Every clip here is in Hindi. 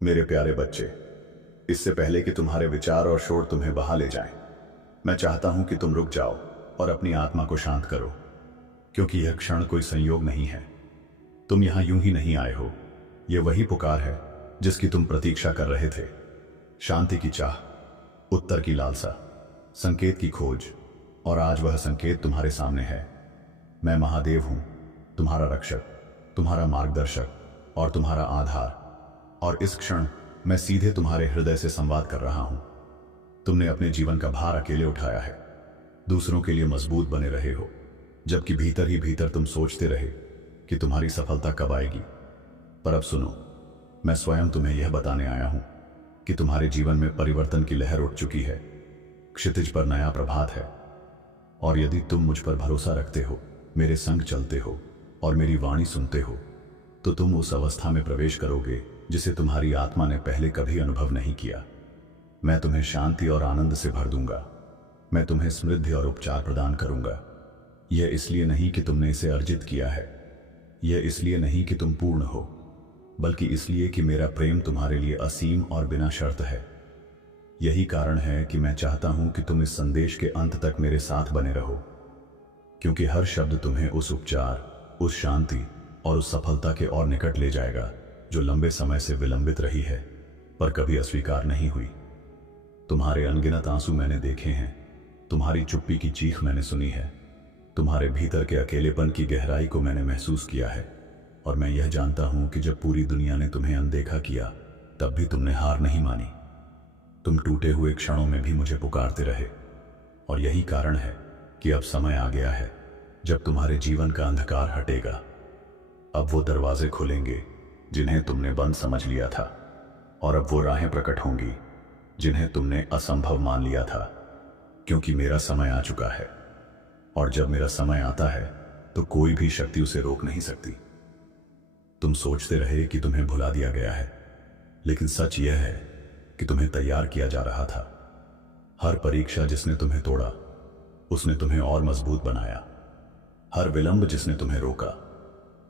मेरे प्यारे बच्चे, इससे पहले कि तुम्हारे विचार और शोर तुम्हें बहा ले जाएं, मैं चाहता हूं कि तुम रुक जाओ और अपनी आत्मा को शांत करो, क्योंकि यह क्षण कोई संयोग नहीं है। तुम यहां यूं ही नहीं आए हो। यह वही पुकार है जिसकी तुम प्रतीक्षा कर रहे थे। शांति की चाह, उत्तर की लालसा, संकेत की खोज, और आज वह संकेत तुम्हारे सामने है। मैं महादेव हूं, तुम्हारा रक्षक, तुम्हारा मार्गदर्शक और तुम्हारा आधार। और इस क्षण मैं सीधे तुम्हारे हृदय से संवाद कर रहा हूं। तुमने अपने जीवन का भार अकेले उठाया है, दूसरों के लिए मजबूत बने रहे हो, जबकि भीतर ही भीतर तुम सोचते रहे कि तुम्हारी सफलता कब आएगी। पर अब सुनो, मैं स्वयं तुम्हें यह बताने आया हूं कि तुम्हारे जीवन में परिवर्तन की लहर उठ चुकी है। क्षितिज पर नया प्रभात है, और यदि तुम मुझ पर भरोसा रखते हो, मेरे संग चलते हो और मेरी वाणी सुनते हो, तो तुम उस अवस्था में प्रवेश करोगे जिसे तुम्हारी आत्मा ने पहले कभी अनुभव नहीं किया। मैं तुम्हें शांति और आनंद से भर दूंगा। मैं तुम्हें समृद्धि और उपचार प्रदान करूंगा। यह इसलिए नहीं कि तुमने इसे अर्जित किया है, यह इसलिए नहीं कि तुम पूर्ण हो, बल्कि इसलिए कि मेरा प्रेम तुम्हारे लिए असीम और बिना शर्त है। यही कारण है कि मैं चाहता हूं कि तुम इस संदेश के अंत तक मेरे साथ बने रहो, क्योंकि हर शब्द तुम्हें उस उपचार, उस शांति और उस सफलता के और निकट ले जाएगा जो लंबे समय से विलंबित रही है पर कभी अस्वीकार नहीं हुई। तुम्हारे अनगिनत आंसू मैंने देखे हैं, तुम्हारी चुप्पी की चीख मैंने सुनी है, तुम्हारे भीतर के अकेलेपन की गहराई को मैंने महसूस किया है। और मैं यह जानता हूं कि जब पूरी दुनिया ने तुम्हें अनदेखा किया, तब भी तुमने हार नहीं मानी। तुम टूटे हुए क्षणों में भी मुझे पुकारते रहे, और यही कारण है कि अब समय आ गया है जब तुम्हारे जीवन का अंधकार हटेगा। अब वो दरवाजे खुलेंगे जिन्हें तुमने बंद समझ लिया था, और अब वो राहें प्रकट होंगी जिन्हें तुमने असंभव मान लिया था, क्योंकि मेरा समय आ चुका है। और जब मेरा समय आता है तो कोई भी शक्ति उसे रोक नहीं सकती। तुम सोचते रहे कि तुम्हें भुला दिया गया है, लेकिन सच यह है कि तुम्हें तैयार किया जा रहा था। हर परीक्षा जिसने तुम्हें तोड़ा, उसने तुम्हें और मजबूत बनाया। हर विलंब जिसने तुम्हें रोका,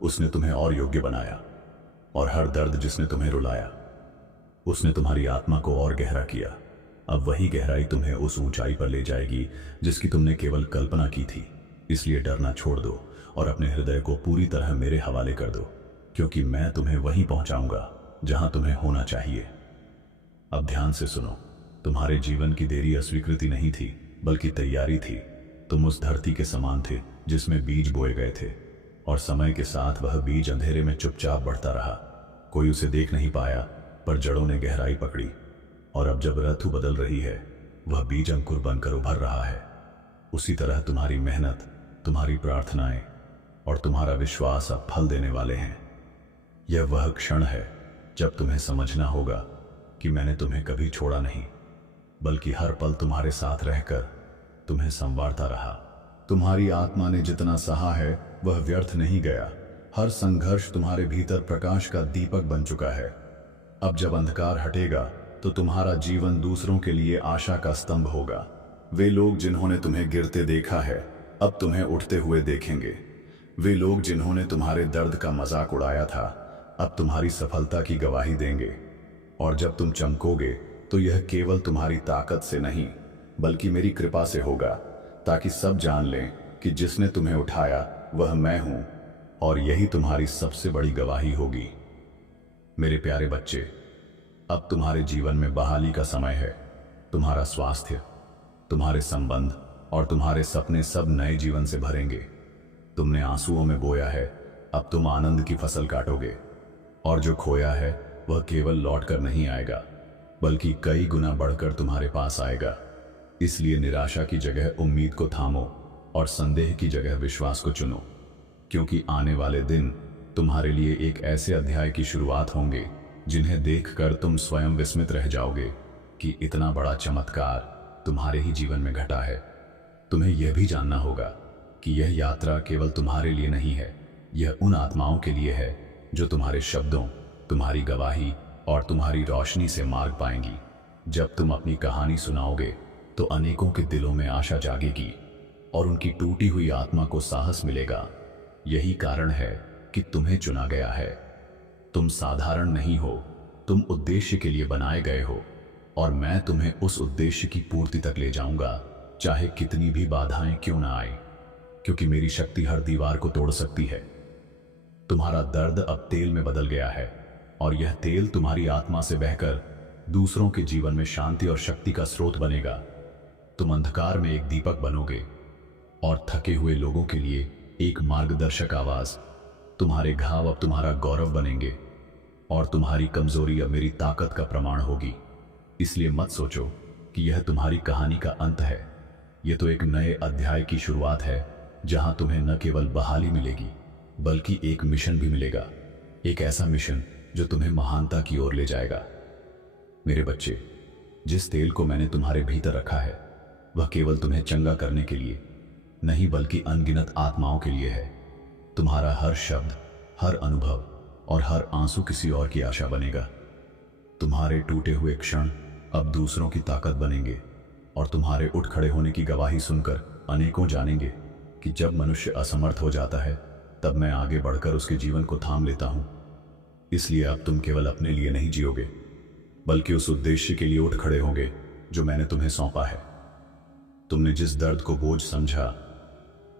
उसने तुम्हें और योग्य बनाया। और हर दर्द जिसने तुम्हें रुलाया, उसने तुम्हारी आत्मा को और गहरा किया। अब वही गहराई तुम्हें उस ऊंचाई पर ले जाएगी जिसकी तुमने केवल कल्पना की थी। इसलिए डरना छोड़ दो और अपने हृदय को पूरी तरह मेरे हवाले कर दो, क्योंकि मैं तुम्हें वहीं पहुंचाऊंगा जहां तुम्हें होना चाहिए। अब ध्यान से सुनो, तुम्हारे जीवन की देरी अस्वीकृति नहीं थी, बल्कि तैयारी थी। तुम उस धरती के समान थे जिसमें बीज बोए गए थे, और समय के साथ वह बीज अंधेरे में चुपचाप बढ़ता रहा। कोई उसे देख नहीं पाया, पर जड़ों ने गहराई पकड़ी। और अब जब ऋतु बदल रही है, वह बीज अंकुर बनकर उभर रहा है। उसी तरह तुम्हारी मेहनत, तुम्हारी प्रार्थनाएं और तुम्हारा विश्वास अब फल देने वाले हैं। यह वह क्षण है जब तुम्हें समझना होगा कि मैंने तुम्हें कभी छोड़ा नहीं, बल्कि हर पल तुम्हारे साथ रहकर तुम्हें संवारता रहा। तुम्हारी आत्मा ने जितना सहा है वह व्यर्थ नहीं गया। हर संघर्ष तुम्हारे भीतर प्रकाश का दीपक बन चुका है। अब जब अंधकार हटेगा तो तुम्हारा जीवन दूसरों के लिए आशा का स्तंभ होगा। वे लोग जिन्होंने तुम्हें गिरते देखा है, अब तुम्हें उठते हुए देखेंगे। वे लोग जिन्होंने तुम्हारे दर्द का मजाक उड़ाया था, अब तुम्हारी सफलता की गवाही देंगे। और जब तुम चमकोगे तो यह केवल तुम्हारी ताकत से नहीं, बल्कि मेरी कृपा से होगा, ताकि सब जान लें कि जिसने तुम्हें उठाया वह मैं हूं। और यही तुम्हारी सबसे बड़ी गवाही होगी। मेरे प्यारे बच्चे, अब तुम्हारे जीवन में बहाली का समय है। तुम्हारा स्वास्थ्य, तुम्हारे संबंध और तुम्हारे सपने सब नए जीवन से भरेंगे। तुमने आंसुओं में बोया है, अब तुम आनंद की फसल काटोगे। और जो खोया है वह केवल लौट कर नहीं आएगा, बल्कि कई गुना बढ़कर तुम्हारे पास आएगा। इसलिए निराशा की जगह उम्मीद को थामो और संदेह की जगह विश्वास को चुनो, क्योंकि आने वाले दिन तुम्हारे लिए एक ऐसे अध्याय की शुरुआत होंगे जिन्हें देखकर तुम स्वयं विस्मित रह जाओगे कि इतना बड़ा चमत्कार तुम्हारे ही जीवन में घटा है। तुम्हें यह भी जानना होगा कि यह यात्रा केवल तुम्हारे लिए नहीं है, यह उन आत्माओं के लिए है जो तुम्हारे शब्दों, तुम्हारी गवाही और तुम्हारी रोशनी से मार्ग पाएंगी। जब तुम अपनी कहानी सुनाओगे तो अनेकों के दिलों में आशा जागेगी और उनकी टूटी हुई आत्मा को साहस मिलेगा। यही कारण है कि तुम्हें चुना गया है। तुम साधारण नहीं हो, तुम उद्देश्य के लिए बनाए गए हो और मैं तुम्हें उस उद्देश्य की पूर्ति तक ले जाऊंगा, चाहे कितनी भी बाधाएं क्यों ना आए, क्योंकि मेरी शक्ति हर दीवार को तोड़ सकती है। तुम्हारा दर्द अब तेल में बदल गया है और यह तेल तुम्हारी आत्मा से बहकर दूसरों के जीवन में शांति और शक्ति का स्रोत बनेगा। तुम अंधकार में एक दीपक बनोगे और थके हुए लोगों के लिए एक मार्गदर्शक आवाज। तुम्हारे घाव अब तुम्हारा गौरव बनेंगे और तुम्हारी कमजोरी अब मेरी ताकत का प्रमाण होगी। इसलिए मत सोचो कि यह तुम्हारी कहानी का अंत है। यह तो एक नए अध्याय की शुरुआत है, जहां तुम्हें न केवल बहाली मिलेगी बल्कि एक मिशन भी मिलेगा। एक ऐसा मिशन जो तुम्हें महानता की ओर ले जाएगा। मेरे बच्चे, जिस तेल को मैंने तुम्हारे भीतर रखा है वह केवल तुम्हें चंगा करने के लिए नहीं बल्कि अनगिनत आत्माओं के लिए है। तुम्हारा हर शब्द, हर अनुभव और हर आंसू किसी और की आशा बनेगा। तुम्हारे टूटे हुए क्षण अब दूसरों की ताकत बनेंगे और तुम्हारे उठ खड़े होने की गवाही सुनकर अनेकों जानेंगे कि जब मनुष्य असमर्थ हो जाता है तब मैं आगे बढ़कर उसके जीवन को थाम लेता हूं। इसलिए अब तुम केवल अपने लिए नहीं जियोगे बल्कि उस उद्देश्य के लिए उठ खड़े होगे जो मैंने तुम्हें सौंपा है। तुमने जिस दर्द को बोझ समझा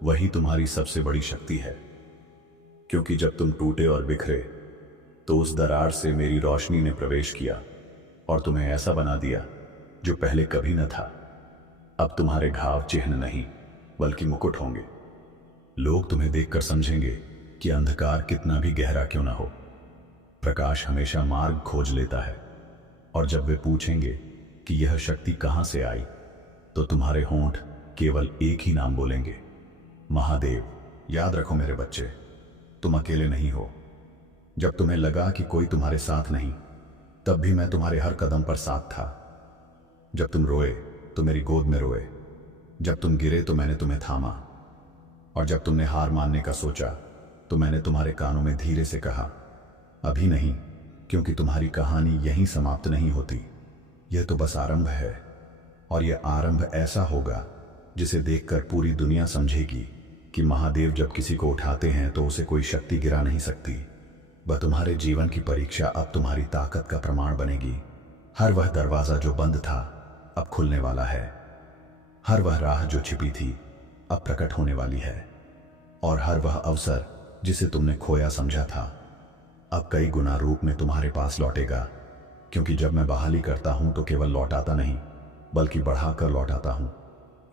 वही तुम्हारी सबसे बड़ी शक्ति है, क्योंकि जब तुम टूटे और बिखरे तो उस दरार से मेरी रोशनी ने प्रवेश किया और तुम्हें ऐसा बना दिया जो पहले कभी न था। अब तुम्हारे घाव चिन्ह नहीं बल्कि मुकुट होंगे। लोग तुम्हें देखकर समझेंगे कि अंधकार कितना भी गहरा क्यों ना हो, प्रकाश हमेशा मार्ग खोज लेता है। और जब वे पूछेंगे कि यह शक्ति कहां से आई, तो तुम्हारे होंठ केवल एक ही नाम बोलेंगे, महादेव। याद रखो मेरे बच्चे, तुम अकेले नहीं हो। जब तुम्हें लगा कि कोई तुम्हारे साथ नहीं, तब भी मैं तुम्हारे हर कदम पर साथ था। जब तुम रोए तो मेरी गोद में रोए, जब तुम गिरे तो मैंने तुम्हें थामा, और जब तुमने हार मानने का सोचा तो मैंने तुम्हारे कानों में धीरे से कहा, अभी नहीं, क्योंकि तुम्हारी कहानी यहीं समाप्त नहीं होती। यह तो बस आरंभ है, और यह आरंभ ऐसा होगा जिसे देखकर पूरी दुनिया समझेगी कि महादेव जब किसी को उठाते हैं तो उसे कोई शक्ति गिरा नहीं सकती। वह तुम्हारे जीवन की परीक्षा अब तुम्हारी ताकत का प्रमाण बनेगी। हर वह दरवाजा जो बंद था अब खुलने वाला है, हर वह राह जो छिपी थी अब प्रकट होने वाली है, और हर वह अवसर जिसे तुमने खोया समझा था अब कई गुना रूप में तुम्हारे पास लौटेगा। क्योंकि जब मैं बहाली करता हूं तो केवल लौटाता नहीं बल्कि बढ़ाकर लौटाता हूं।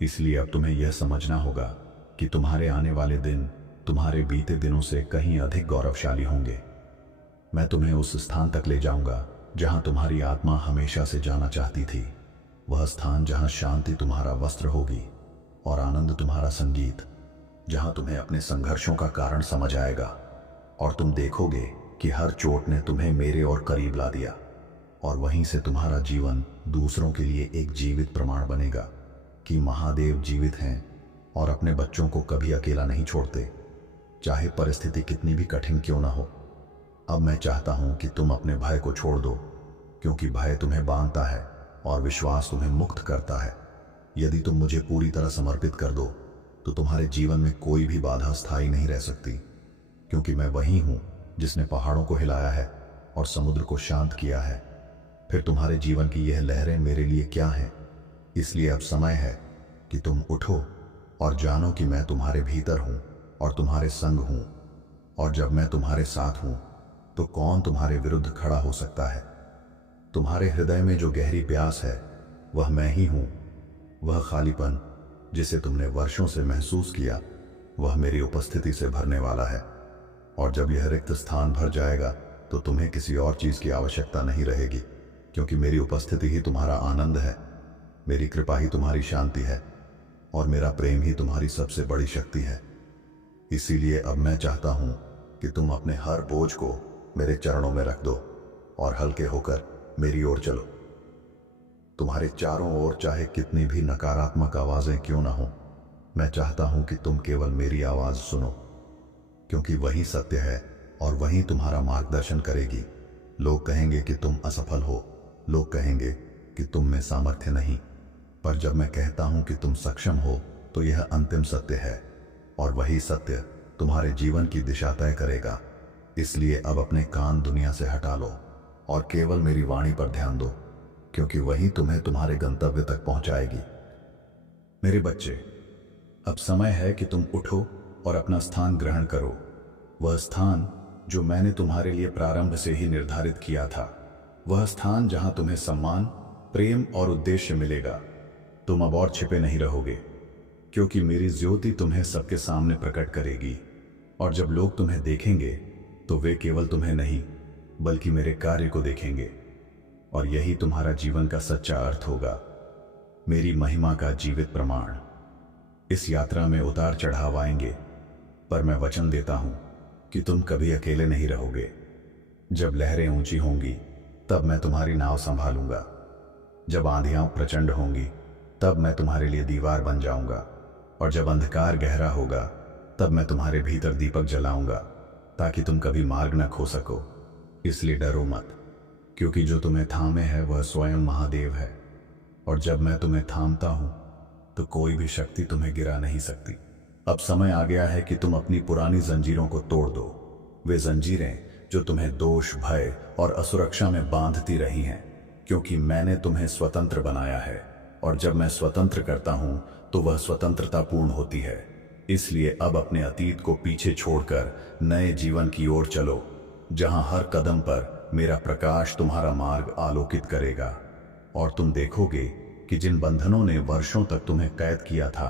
इसलिए अब तुम्हें यह समझना होगा कि तुम्हारे आने वाले दिन तुम्हारे बीते दिनों से कहीं अधिक गौरवशाली होंगे। मैं तुम्हें उस स्थान तक ले जाऊंगा जहां तुम्हारी आत्मा हमेशा से जाना चाहती थी। वह स्थान जहां शांति तुम्हारा वस्त्र होगी और आनंद तुम्हारा संगीत, जहां तुम्हें अपने संघर्षों का कारण समझ आएगा और तुम देखोगे कि हर चोट ने तुम्हें मेरे और करीब ला दिया, और वहीं से तुम्हारा जीवन दूसरों के लिए एक जीवित प्रमाण बनेगा कि महादेव जीवित हैं और अपने बच्चों को कभी अकेला नहीं छोड़ते, चाहे परिस्थिति कितनी भी कठिन क्यों ना हो। अब मैं चाहता हूं कि तुम अपने भय को छोड़ दो, क्योंकि भय तुम्हें बांधता है और विश्वास तुम्हें मुक्त करता है। यदि तुम मुझे पूरी तरह समर्पित कर दो तो तुम्हारे जीवन में कोई भी बाधा स्थायी नहीं रह सकती, क्योंकि मैं वही हूं जिसने पहाड़ों को हिलाया है और समुद्र को शांत किया है। फिर तुम्हारे जीवन की यह लहरें मेरे लिए क्या हैं? इसलिए अब समय है कि तुम उठो और जानो कि मैं तुम्हारे भीतर हूं और तुम्हारे संग हूं, और जब मैं तुम्हारे साथ हूं तो कौन तुम्हारे विरुद्ध खड़ा हो सकता है? तुम्हारे हृदय में जो गहरी प्यास है वह मैं ही हूं। वह खालीपन जिसे तुमने वर्षों से महसूस किया वह मेरी उपस्थिति से भरने वाला है, और जब यह रिक्त स्थान भर जाएगा तो तुम्हें किसी और चीज की आवश्यकता नहीं रहेगी, क्योंकि मेरी उपस्थिति ही तुम्हारा आनंद है, मेरी कृपा ही तुम्हारी शांति है, और मेरा प्रेम ही तुम्हारी सबसे बड़ी शक्ति है। इसीलिए अब मैं चाहता हूं कि तुम अपने हर बोझ को मेरे चरणों में रख दो और हल्के होकर मेरी ओर चलो। तुम्हारे चारों ओर चाहे कितनी भी नकारात्मक आवाजें क्यों ना हो, मैं चाहता हूं कि तुम केवल मेरी आवाज सुनो, क्योंकि वही सत्य है और वही तुम्हारा मार्गदर्शन करेगी। लोग कहेंगे कि तुम असफल हो, लोग कहेंगे कि तुम में सामर्थ्य नहीं, पर जब मैं कहता हूं कि तुम सक्षम हो तो यह अंतिम सत्य है, और वही सत्य तुम्हारे जीवन की दिशा तय करेगा। इसलिए अब अपने कान दुनिया से हटा लो और केवल मेरी वाणी पर ध्यान दो, क्योंकि वही तुम्हें तुम्हारे गंतव्य तक पहुंचाएगी। मेरे बच्चे, अब समय है कि तुम उठो और अपना स्थान ग्रहण करो, वह स्थान जो मैंने तुम्हारे लिए प्रारंभ से ही निर्धारित किया था, वह स्थान जहां तुम्हें सम्मान, प्रेम और उद्देश्य मिलेगा। तुम अब और छिपे नहीं रहोगे, क्योंकि मेरी ज्योति तुम्हें सबके सामने प्रकट करेगी, और जब लोग तुम्हें देखेंगे तो वे केवल तुम्हें नहीं बल्कि मेरे कार्य को देखेंगे, और यही तुम्हारा जीवन का सच्चा अर्थ होगा, मेरी महिमा का जीवित प्रमाण। इस यात्रा में उतार चढ़ाव आएंगे, पर मैं वचन देता हूं कि तुम कभी अकेले नहीं रहोगे। जब लहरें ऊंची होंगी तब मैं तुम्हारी नाव संभालूंगा, जब आंधियां प्रचंड होंगी तब मैं तुम्हारे लिए दीवार बन जाऊंगा, और जब अंधकार गहरा होगा तब मैं तुम्हारे भीतर दीपक जलाऊंगा, ताकि तुम कभी मार्ग न खो सको। इसलिए डरो मत, क्योंकि जो तुम्हें थामे है वह स्वयं महादेव है, और जब मैं तुम्हें थामता हूं तो कोई भी शक्ति तुम्हें गिरा नहीं सकती। अब समय आ गया है कि तुम अपनी पुरानी जंजीरों को तोड़ दो, वे जंजीरें जो तुम्हें दोष, भय और असुरक्षा में बांधती रही हैं, क्योंकि मैंने तुम्हें स्वतंत्र बनाया है, और जब मैं स्वतंत्र करता हूं तो वह स्वतंत्रता पूर्ण होती है। इसलिए अब अपने अतीत को पीछे छोड़कर नए जीवन की ओर चलो, जहां हर कदम पर मेरा प्रकाश तुम्हारा मार्ग आलोकित करेगा, और तुम देखोगे कि जिन बंधनों ने वर्षों तक तुम्हें कैद किया था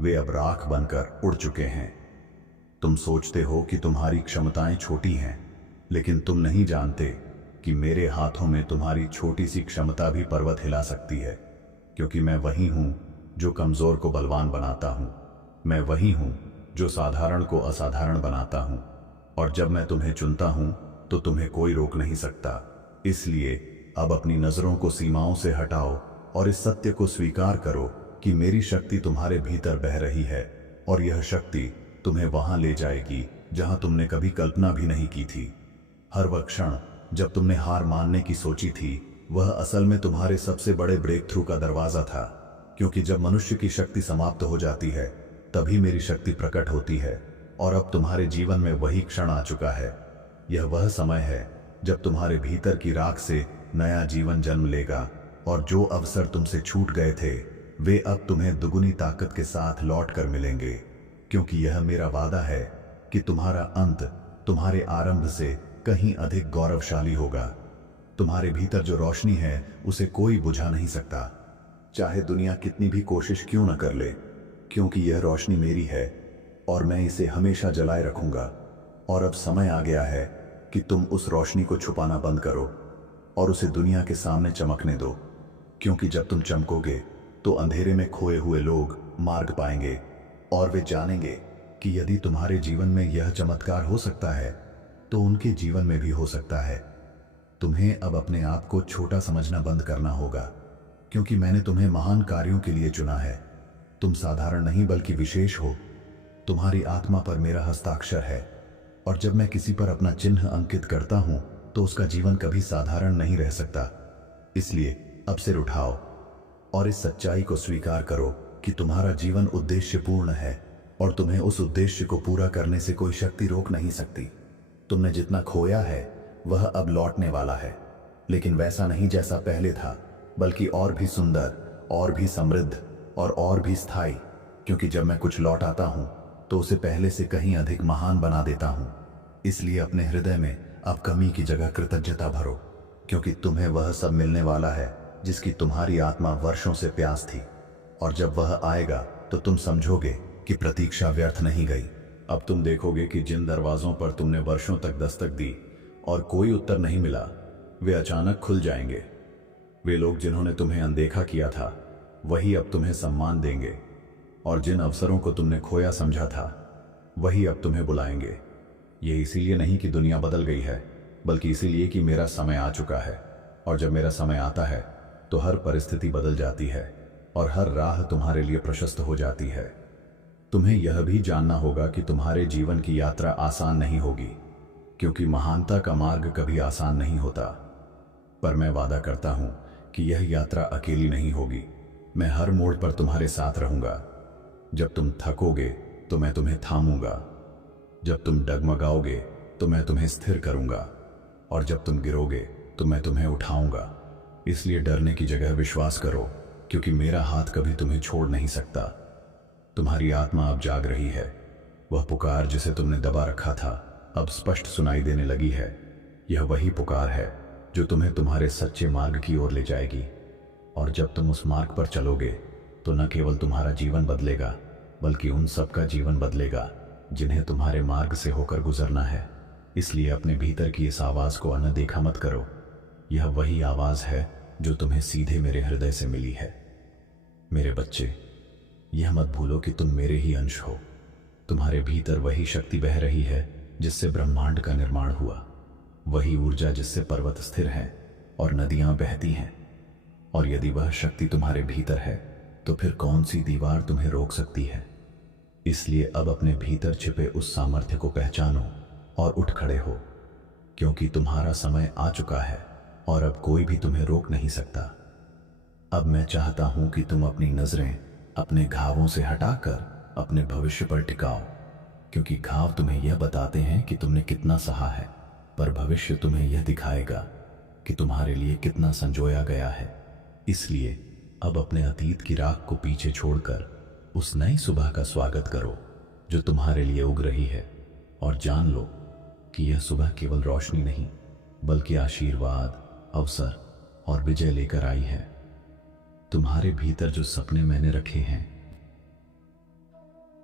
वे अब राख बनकर उड़ चुके हैं। तुम सोचते हो कि तुम्हारी क्षमताएं छोटी हैं, लेकिन तुम नहीं जानते कि मेरे हाथों में तुम्हारी छोटी सी क्षमता भी पर्वत हिला सकती है, क्योंकि मैं वही हूं जो कमजोर को बलवान बनाता हूं, मैं वही हूं जो साधारण को असाधारण बनाता हूं, और जब मैं तुम्हें चुनता हूं तो तुम्हें कोई रोक नहीं सकता। इसलिए अब अपनी नजरों को सीमाओं से हटाओ और इस सत्य को स्वीकार करो कि मेरी शक्ति तुम्हारे भीतर बह रही है, और यह शक्ति तुम्हें वहां ले जाएगी जहां तुमने कभी कल्पना भी नहीं की थी। हर वह क्षण जब तुमने हार मानने की सोची थी वह असल में तुम्हारे सबसे बड़े ब्रेक थ्रू का दरवाजा था, क्योंकि जब मनुष्य की शक्ति समाप्त हो जाती है तभी मेरी शक्ति प्रकट होती है, और अब तुम्हारे जीवन में वही क्षण आ चुका है। यह वह समय है जब तुम्हारे भीतर की राख से नया जीवन जन्म लेगा, और जो अवसर तुमसे छूट गए थे वे अब तुम्हें दुगुनी ताकत के साथ लौट कर मिलेंगे, क्योंकि यह मेरा वादा है कि तुम्हारा अंत तुम्हारे आरंभ से कहीं अधिक गौरवशाली होगा। तुम्हारे भीतर जो रोशनी है उसे कोई बुझा नहीं सकता, चाहे दुनिया कितनी भी कोशिश क्यों न कर ले, क्योंकि यह रोशनी मेरी है और मैं इसे हमेशा जलाए रखूंगा। और अब समय आ गया है कि तुम उस रोशनी को छुपाना बंद करो और उसे दुनिया के सामने चमकने दो, क्योंकि जब तुम चमकोगे तो अंधेरे में खोए हुए लोग मार्ग पाएंगे, और वे जानेंगे कि यदि तुम्हारे जीवन में यह चमत्कार हो सकता है तो उनके जीवन में भी हो सकता है। तुम्हें अब अपने आप को छोटा समझना बंद करना होगा, क्योंकि मैंने तुम्हें महान कार्यों के लिए चुना है। तुम साधारण नहीं बल्कि विशेष हो। तुम्हारी आत्मा पर मेरा हस्ताक्षर है, और जब मैं किसी पर अपना चिन्ह अंकित करता हूं तो उसका जीवन कभी साधारण नहीं रह सकता। इसलिए अब सिर उठाओ और इस सच्चाई को स्वीकार करो कि तुम्हारा जीवन उद्देश्यपूर्ण है, और तुम्हें उस उद्देश्य को पूरा करने से कोई शक्ति रोक नहीं सकती। तुमने जितना खोया है वह अब लौटने वाला है, लेकिन वैसा नहीं जैसा पहले था, बल्कि और भी सुंदर, और भी समृद्ध और भी स्थायी, क्योंकि जब मैं कुछ लौटाता हूं तो उसे पहले से कहीं अधिक महान बना देता हूं। इसलिए अपने हृदय में अब कमी की जगह कृतज्ञता भरो, क्योंकि तुम्हें वह सब मिलने वाला है जिसकी तुम्हारी आत्मा वर्षों से प्यास थी, और जब वह आएगा तो तुम समझोगे कि प्रतीक्षा व्यर्थ नहीं गई। अब तुम देखोगे कि जिन दरवाजों पर तुमने वर्षों तक दस्तक दी और कोई उत्तर नहीं मिला, वे अचानक खुल जाएंगे। वे लोग जिन्होंने तुम्हें अनदेखा किया था वही अब तुम्हें सम्मान देंगे, और जिन अवसरों को तुमने खोया समझा था वही अब तुम्हें बुलाएंगे। ये इसीलिए नहीं कि दुनिया बदल गई है, बल्कि इसीलिए कि मेरा समय आ चुका है, और जब मेरा समय आता है तो हर परिस्थिति बदल जाती है और हर राह तुम्हारे लिए प्रशस्त हो जाती है। तुम्हें यह भी जानना होगा कि तुम्हारे जीवन की यात्रा आसान नहीं होगी, क्योंकि महानता का मार्ग कभी आसान नहीं होता। पर मैं वादा करता हूं कि यह यात्रा अकेली नहीं होगी। मैं हर मोड़ पर तुम्हारे साथ रहूंगा। जब तुम थकोगे तो मैं तुम्हें थामूंगा, जब तुम डगमगाओगे तो मैं तुम्हें स्थिर करूंगा, और जब तुम गिरोगे तो मैं तुम्हें उठाऊंगा। इसलिए डरने की जगह विश्वास करो, क्योंकि मेरा हाथ कभी तुम्हें छोड़ नहीं सकता। तुम्हारी आत्मा अब जाग रही है। वह पुकार जिसे तुमने दबा रखा था अब स्पष्ट सुनाई देने लगी है। यह वही पुकार है जो तुम्हें तुम्हारे सच्चे मार्ग की ओर ले जाएगी। और जब तुम उस मार्ग पर चलोगे तो न केवल तुम्हारा जीवन बदलेगा, बल्कि उन सबका जीवन बदलेगा जिन्हें तुम्हारे मार्ग से होकर गुजरना है। इसलिए अपने भीतर की इस आवाज को अनदेखा मत करो। यह वही आवाज है जो तुम्हें सीधे मेरे हृदय से मिली है। मेरे बच्चे, यह मत भूलो कि तुम मेरे ही अंश हो। तुम्हारे भीतर वही शक्ति बह रही है जिससे ब्रह्मांड का निर्माण हुआ, वही ऊर्जा जिससे पर्वत स्थिर है और नदियां बहती हैं। और यदि वह शक्ति तुम्हारे भीतर है तो फिर कौन सी दीवार तुम्हें रोक सकती है। इसलिए अब अपने भीतर छिपे उस सामर्थ्य को पहचानो और उठ खड़े हो, क्योंकि तुम्हारा समय आ चुका है और अब कोई भी तुम्हें रोक नहीं सकता। अब मैं चाहता हूं कि तुम अपनी नजरें अपने घावों से हटाकर अपने भविष्य पर टिकाओ, क्योंकि घाव तुम्हें यह बताते हैं कि तुमने कितना सहा है, पर भविष्य तुम्हें यह दिखाएगा कि तुम्हारे लिए कितना संजोया गया है। इसलिए अब अपने अतीत की राख को पीछे छोड़कर उस नई सुबह का स्वागत करो जो तुम्हारे लिए उग रही है, और जान लो कि यह सुबह केवल रोशनी नहीं बल्कि आशीर्वाद, अवसर और विजय लेकर आई है। तुम्हारे भीतर जो सपने मैंने रखे हैं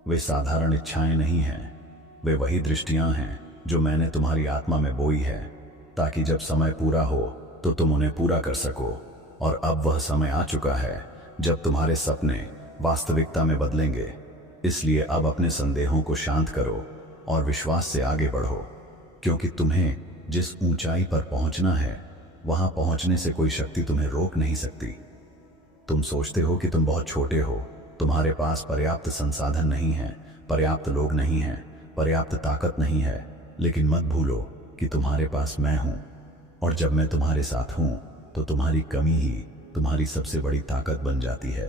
वे साधारण इच्छाएं नहीं हैं, वे वही दृष्टियां हैं जो मैंने तुम्हारी आत्मा में बोई है, ताकि जब समय पूरा हो तो तुम उन्हें पूरा कर सको। और अब वह समय आ चुका है जब तुम्हारे सपने वास्तविकता में बदलेंगे। इसलिए अब अपने संदेहों को शांत करो और विश्वास से आगे बढ़ो, क्योंकि तुम्हें जिस ऊंचाई पर पहुंचना है वहां पहुंचने से कोई शक्ति तुम्हें रोक नहीं सकती। तुम सोचते हो कि तुम बहुत छोटे हो, तुम्हारे पास पर्याप्त संसाधन नहीं है, पर्याप्त लोग नहीं हैं, पर्याप्त ताकत नहीं है, लेकिन मत भूलो कि तुम्हारे पास मैं हूं। और जब मैं तुम्हारे साथ हूं तो तुम्हारी कमी ही तुम्हारी सबसे बड़ी ताकत बन जाती है,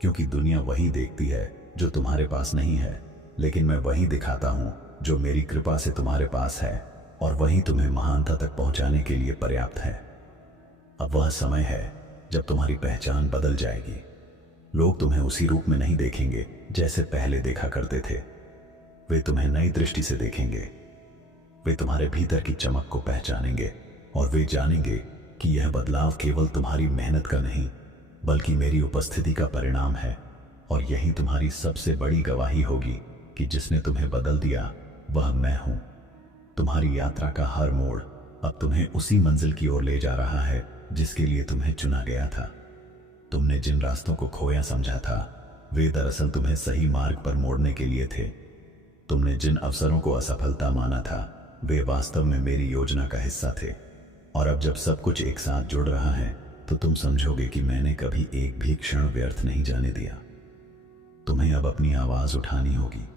क्योंकि दुनिया वही देखती है जो तुम्हारे पास नहीं है, लेकिन मैं वही दिखाता हूं जो मेरी कृपा से तुम्हारे पास है, और वही तुम्हें महानता तक पहुंचाने के लिए पर्याप्त है। अब वह समय है जब तुम्हारी पहचान बदल जाएगी। लोग तुम्हें उसी रूप में नहीं देखेंगे जैसे पहले देखा करते थे। वे तुम्हें नई दृष्टि से देखेंगे। वे तुम्हारे भीतर की चमक को पहचानेंगे और वे जानेंगे कि यह बदलाव केवल तुम्हारी मेहनत का नहीं बल्कि मेरी उपस्थिति का परिणाम है। और यही तुम्हारी सबसे बड़ी गवाही होगी कि जिसने तुम्हें बदल दिया वह मैं हूं। तुम्हारी यात्रा का हर मोड़ अब तुम्हें उसी मंजिल की ओर ले जा रहा है जिसके लिए तुम्हें चुना गया था। तुमने जिन रास्तों को खोया समझा था वे दरअसल तुम्हें सही मार्ग पर मोड़ने के लिए थे। तुमने जिन अवसरों को असफलता माना था वे वास्तव में मेरी योजना का हिस्सा थे। और अब जब सब कुछ एक साथ जुड़ रहा है तो तुम समझोगे कि मैंने कभी एक भी क्षण व्यर्थ नहीं जाने दिया। तुम्हें अब अपनी आवाज उठानी होगी,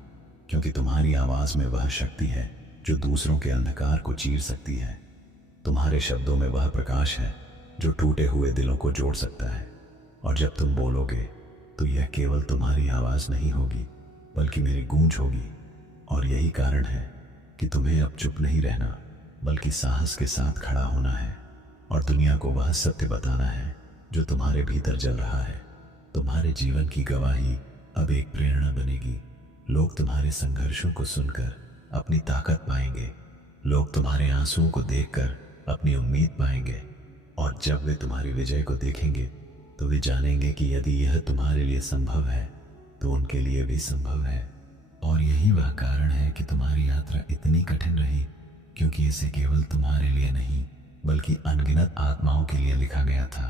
क्योंकि तुम्हारी आवाज में वह शक्ति है जो दूसरों के अंधकार को चीर सकती है। तुम्हारे शब्दों में वह प्रकाश है जो टूटे हुए दिलों को जोड़ सकता है। और जब तुम बोलोगे तो यह केवल तुम्हारी आवाज नहीं होगी बल्कि मेरी गूंज होगी। और यही कारण है कि तुम्हें अब चुप नहीं रहना बल्कि साहस के साथ खड़ा होना है और दुनिया को वह सत्य बताना है जो तुम्हारे भीतर जल रहा है। तुम्हारे जीवन की गवाही अब एक प्रेरणा बनेगी। लोग तुम्हारे संघर्षों को सुनकर अपनी ताकत पाएंगे। लोग तुम्हारे आंसुओं को देखकर अपनी उम्मीद पाएंगे। और जब वे तुम्हारी विजय को देखेंगे तो वे जानेंगे कि यदि यह तुम्हारे लिए संभव है तो उनके लिए भी संभव है। और यही वह कारण है कि तुम्हारी यात्रा इतनी कठिन रही, क्योंकि इसे केवल तुम्हारे लिए नहीं बल्कि अनगिनत आत्माओं के लिए लिखा गया था।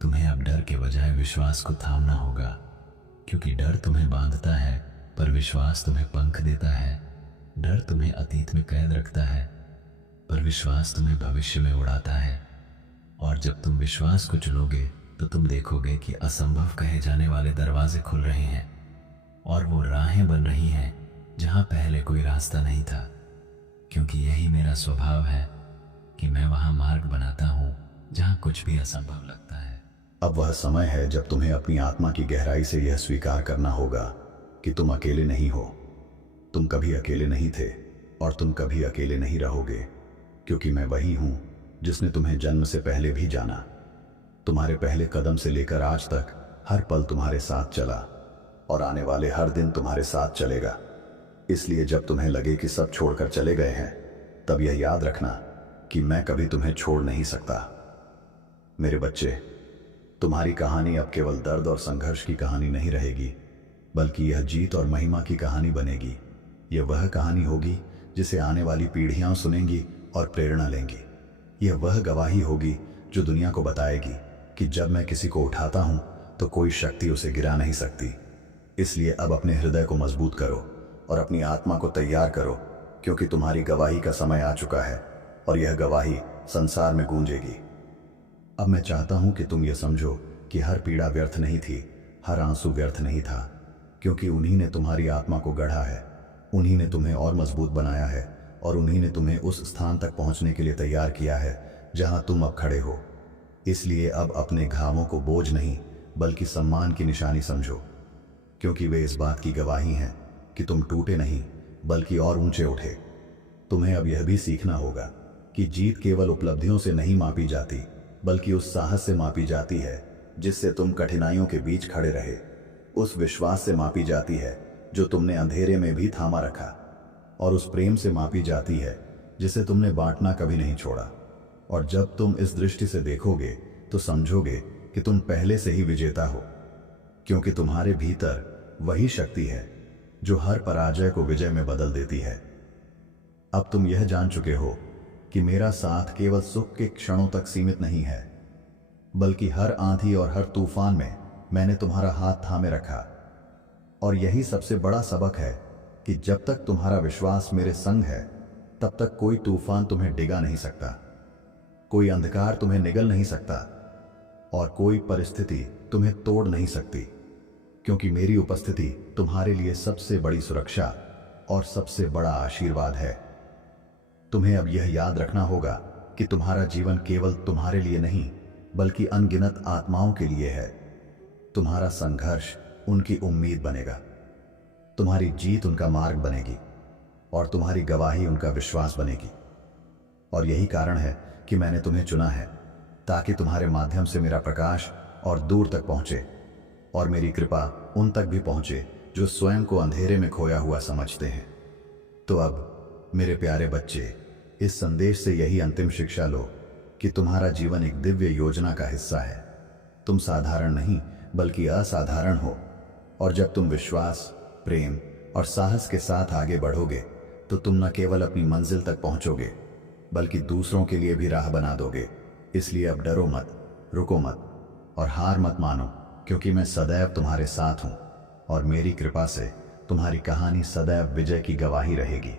तुम्हें अब डर के बजाय विश्वास को थामना होगा, क्योंकि डर तुम्हें बांधता है पर विश्वास तुम्हें पंख देता है। डर तुम्हें अतीत में कैद रखता है पर विश्वास तुम्हें भविष्य में उड़ाता है। और जब तुम विश्वास को चुनोगे तो तुम देखोगे कि असंभव कहे जाने वाले दरवाजे खुल रहे हैं और वो राहें बन रही हैं जहां पहले कोई रास्ता नहीं था। क्योंकि यही मेरा स्वभाव है कि मैं वहां मार्ग बनाता हूं जहां कुछ भी असंभव लगता है। अब वह समय है जब तुम्हें अपनी आत्मा की गहराई से यह स्वीकार करना होगा कि तुम अकेले नहीं हो। तुम कभी अकेले नहीं थे और तुम कभी अकेले नहीं रहोगे, क्योंकि मैं वही हूं जिसने तुम्हें जन्म से पहले भी जाना। तुम्हारे पहले कदम से लेकर आज तक हर पल तुम्हारे साथ चला और आने वाले हर दिन तुम्हारे साथ चलेगा। इसलिए जब तुम्हें लगे कि सब छोड़कर चले गए हैं, तब यह याद रखना कि मैं कभी तुम्हें छोड़ नहीं सकता। मेरे बच्चे, तुम्हारी कहानी अब केवल दर्द और संघर्ष की कहानी नहीं रहेगी, बल्कि यह जीत और महिमा की कहानी बनेगी। यह वह कहानी होगी जिसे आने वाली पीढ़ियां सुनेंगी और प्रेरणा लेंगी। यह वह गवाही होगी जो दुनिया को बताएगी कि जब मैं किसी को उठाता हूं तो कोई शक्ति उसे गिरा नहीं सकती। इसलिए अब अपने हृदय को मजबूत करो और अपनी आत्मा को तैयार करो, क्योंकि तुम्हारी गवाही का समय आ चुका है और यह गवाही संसार में गूंजेगी। अब मैं चाहता हूं कि तुम यह समझो कि हर पीड़ा व्यर्थ नहीं थी, हर आंसू व्यर्थ नहीं था, क्योंकि उन्हीं ने तुम्हारी आत्मा को गढ़ा है, उन्हीं ने तुम्हें और मजबूत बनाया है और उन्हीं ने तुम्हें उस स्थान तक पहुंचने के लिए तैयार किया है जहां तुम अब खड़े हो। इसलिए अब अपने घावों को बोझ नहीं बल्कि सम्मान की निशानी समझो, क्योंकि वे इस बात की गवाही हैं कि तुम टूटे नहीं बल्कि और ऊंचे उठे। तुम्हें अब यह भी सीखना होगा कि जीत केवल उपलब्धियों से नहीं मापी जाती, बल्कि उस साहस से मापी जाती है जिससे तुम कठिनाइयों के बीच खड़े रहे। उस विश्वास से मापी जाती है जो तुमने अंधेरे में भी थामा रखा, और उस प्रेम से मापी जाती है जिसे तुमने बांटना कभी नहीं छोड़ा। और जब तुम इस दृष्टि से देखोगे तो समझोगे कि तुम पहले से ही विजेता हो, क्योंकि तुम्हारे भीतर वही शक्ति है जो हर पराजय को विजय में बदल देती है। अब तुम यह जान चुके हो कि मेरा साथ केवल सुख के क्षणों तक सीमित नहीं है, बल्कि हर आंधी और हर तूफान में मैंने तुम्हारा हाथ थामे रखा। और यही सबसे बड़ा सबक है कि जब तक तुम्हारा विश्वास मेरे संग है, तब तक कोई तूफान तुम्हें डिगा नहीं सकता, कोई अंधकार तुम्हें निगल नहीं सकता और कोई परिस्थिति तुम्हें तोड़ नहीं सकती, क्योंकि मेरी उपस्थिति तुम्हारे लिए सबसे बड़ी सुरक्षा और सबसे बड़ा आशीर्वाद है। तुम्हें अब यह याद रखना होगा कि तुम्हारा जीवन केवल तुम्हारे लिए नहीं बल्कि अनगिनत आत्माओं के लिए है। तुम्हारा संघर्ष उनकी उम्मीद बनेगा, तुम्हारी जीत उनका मार्ग बनेगी और तुम्हारी गवाही उनका विश्वास बनेगी। और यही कारण है कि मैंने तुम्हें चुना है, ताकि तुम्हारे माध्यम से मेरा प्रकाश और दूर तक पहुंचे और मेरी कृपा उन तक भी पहुंचे जो स्वयं को अंधेरे में खोया हुआ समझते हैं। तो अब मेरे प्यारे बच्चे, इस संदेश से यही अंतिम शिक्षा लो कि तुम्हारा जीवन एक दिव्य योजना का हिस्सा है। तुम साधारण नहीं बल्कि असाधारण हो, और जब तुम विश्वास, प्रेम और साहस के साथ आगे बढ़ोगे तो तुम न केवल अपनी मंजिल तक पहुंचोगे बल्कि दूसरों के लिए भी राह बना दोगे। इसलिए अब डरो मत, रुको मत और हार मत मानो, क्योंकि मैं सदैव तुम्हारे साथ हूं और मेरी कृपा से तुम्हारी कहानी सदैव विजय की गवाही रहेगी।